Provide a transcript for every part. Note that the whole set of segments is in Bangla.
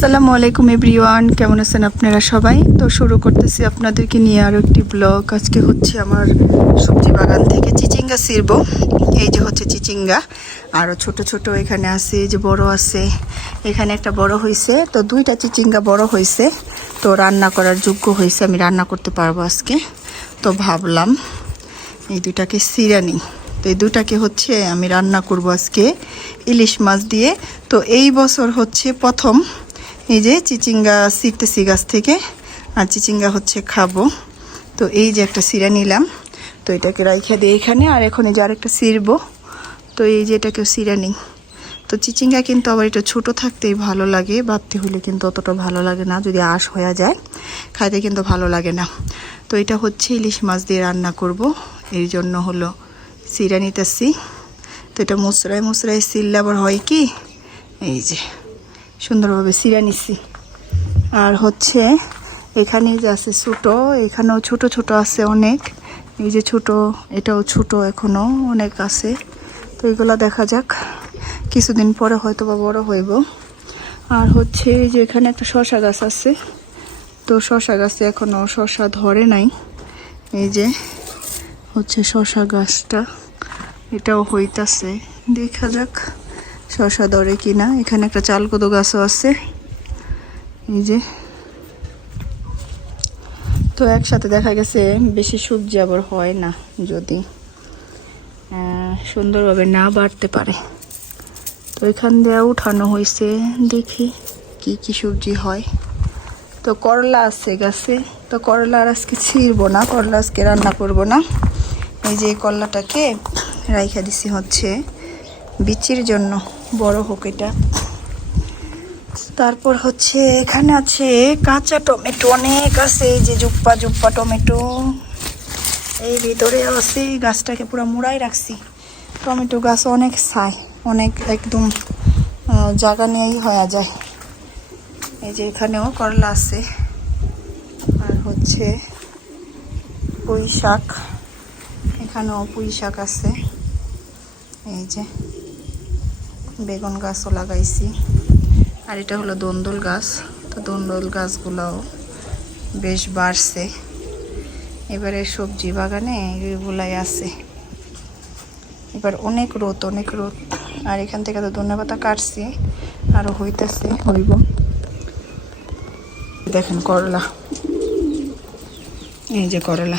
আসসালামু আলাইকুম এভরিওয়ান, কেমন আছেন আপনারা সবাই? তো শুরু করতেছি আপনাদেরকে নিয়ে আরও একটি ব্লগ। আজকে হচ্ছে আমার সবজি বাগান থেকে চিচিঙ্গা ছিঁড়বো। এই যে হচ্ছে চিচিঙ্গা, আরও ছোট ছোট এখানে আছে, এই যে বড় আছে, এখানে একটা বড় হয়েছে। তো দুইটা চিচিঙ্গা বড় হয়েছে, তো রান্না করার যোগ্য হয়েছে, আমি রান্না করতে পারবো আজকে। তো ভাবলাম এই দুইটাকে ছিঁড়ে নিই। তো এই দুটাকে হচ্ছে আমি রান্না করব আজকে ইলিশ মাছ দিয়ে। তো এই বছর হচ্ছে প্রথম এই যে চিচিঙ্গা ছিঁড়তেছি গাছ থেকে, আর চিচিঙ্গা হচ্ছে খাবো। তো এই যে একটা ছিঁড়ে নিলাম, তো এটাকে রাইখা দিই এখানে। আর এখন এই যে আরেকটা ছিঁড়বো, তো এই যে এটাকেও ছিঁড়ে নিই। তো চিচিঙ্গা কিন্তু আবার এটা ছোটো থাকতেই ভালো লাগে, বাড়তে হলে কিন্তু অতটা ভালো লাগে না, যদি আঁশ হয়ে যায় খাইতে কিন্তু ভালো লাগে না। তো এটা হচ্ছে ইলিশ মাছ দিয়ে রান্না করব, এই জন্য হলো ছিঁড়ে নিতেছি। তো এটা মুচড়ায় মুচড়ায় ছিঁড়লে আবার হয় কি, এই যে সুন্দরভাবে ছিঁড়ে নিছি। আর হচ্ছে এখানে যে আছে ছোটো, এখানেও ছোট ছোট আছে অনেক, এই যে ছোট, এটাও ছোট, এখনও অনেক আছে। তো এগুলো দেখা যাক, কিছুদিন পরে হয়তো বা বড় হইব। আর হচ্ছে এই যে এখানে একটা শসা গাছ আছে, তো শসা গাছে এখনও শসা ধরে নাই। এই যে হচ্ছে শসা গাছটা, এটাও হইতাছে, দেখা যাক শসা ধরে কিনা। এখানে একটা চালকদো গাছও আছে, এই যে। তো একসাথে দেখা গেছে বেশি সবজি আবার হয় না, যদি সুন্দরভাবে না বাড়তে পারে। তো এখান দিয়ে উঠানো হয়েছে, দেখি কি কি সবজি হয়। তো করলা আছে গাছে, তো করলা আর আজকে ছিঁড়বো না, করলা আজকে রান্না করব না। এই যে করলাটাকে রাইখা দিছি হচ্ছে বিচির জন্য, বড় হোক এটা। তারপর হচ্ছে এখানে আছে কাঁচা টমেটো, অনেক আছে, এই যে জুপ্পা জুপ্পা টমেটো এই ভিতরে আছে। গাছটাকে পুরো মুড়াই রাখছি, টমেটো গাছ অনেক ছাই, অনেক একদম জায়গা নিয়েই হয়ে যায়। এই যে এখানেও করলা আছে। আর হচ্ছে পুঁই শাক, এখানেও পুঁই শাক আছে। এই যে বেগুন গাছও লাগাইছি। আর এটা হলো দন্দল গাছ, তো দন্দল গাছগুলোও বেশ বাড়ছে। এবারে সবজি বাগানে এগুলাই আছে, এবার অনেক রোদ, অনেক রোদ। আর এখান থেকে তো ধনেপাতা কাটছি, আরও হইতেছে, হইব। দেখেন করলা, এই যে করলা,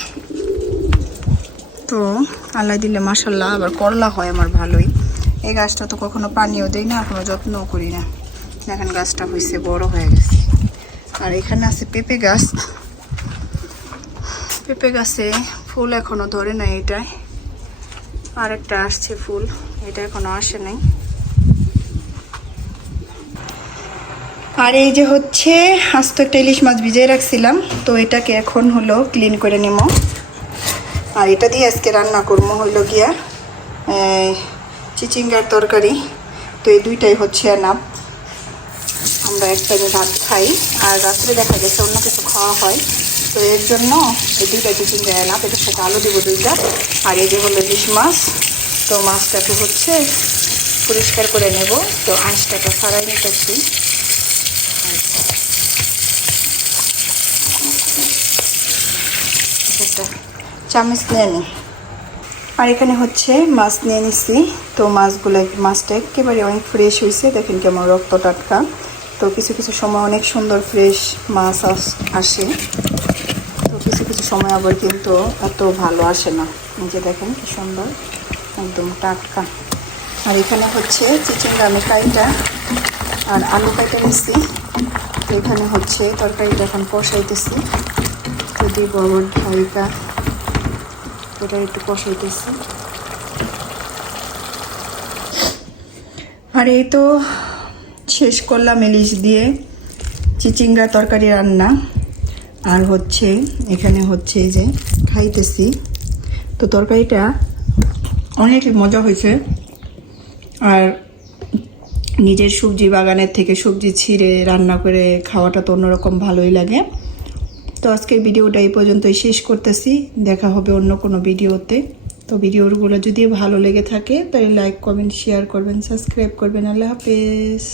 তো আল্লাহ দিলে মাশাল্লাহ আবার করলা হয় আমার ভালোই। এই গাছটা তো কখনো পানিও দেই না, কোনো যত্নও করি না। দেখেন গাছটা হয়েছে, বড় হয়ে গেছে। আর এখানে আছে পেঁপে গাছ, পেঁপে গাছে ফুল এখনো ধরে নাই এটায়, আর একটা আসছে ফুল, এটা এখনো আসে নাই। আর এই যে হচ্ছে আস্ত একটা ইলিশ মাছ ভিজিয়ে রাখছিলাম, তো এটাকে এখন হলো ক্লিন করে নেব। আর এটা দিয়ে আজকে রান্না করবো হইলো গিয়া চিচিঙ্গার তরকারি। তো এই দুইটাই হচ্ছে এনাফ, আমরা এক টাইমে ভাত খাই, আর রাত্রে দেখা গেছে অন্য কিছু খাওয়া হয়। তো এর জন্য এই দুইটা চিচিঙ্গা এনাফ, এটার সাথে আলু দেবো দুইটা। আর এই যে হলো ইলিশ মাছ, তো মাছটাকে হচ্ছে পরিষ্কার করে নেব, তো আঁশটাকে ছাড়াই নিতেছি। চামচ নিয়ে নিই। আর এখানে হচ্ছে মাছ নিয়ে নিছি, তো মাছটা একেবারে অনেক ফ্রেশ হয়েছে, দেখেন কেমন রক্ত টাটকা। তো কিছু কিছু সময় অনেক সুন্দর ফ্রেশ মাছ আসে, তো কিছু কিছু সময় আবার কিন্তু এত ভালো আসে না। নিজে দেখেন কি সুন্দর, একদম টাটকা। আর এখানে হচ্ছে চিচিঙ্গা আমি কাইটা আর আলু কাইটা নিচ্ছি। তো এখানে হচ্ছে তরকারিটা এখন কষাইতেছি, তো দিব আবার ঢাইকা, ওটা একটু কষাইতেছি। আর এই তো শেষ করলাম ইলিশ দিয়ে চিচিঙ্গা তরকারি রান্না। আর হচ্ছে এখানে হচ্ছে এই যে খাইতেছি, তো তরকারিটা অনেক মজা হয়েছে। আর নিজের সবজি বাগানের থেকে সবজি ছিঁড়ে রান্না করে খাওয়াটা তো অন্যরকম ভালোই লাগে। তো আজকের ভিডিওটা এই পর্যন্তই শেষ করতেছি, দেখা হবে অন্য কোনো ভিডিওতে। তো ভিডিওগুলো যদি ভালো লেগে থাকে তাহলে লাইক, কমেন্ট, শেয়ার করবেন, সাবস্ক্রাইব করবেন। আল্লাহ হাফেজ।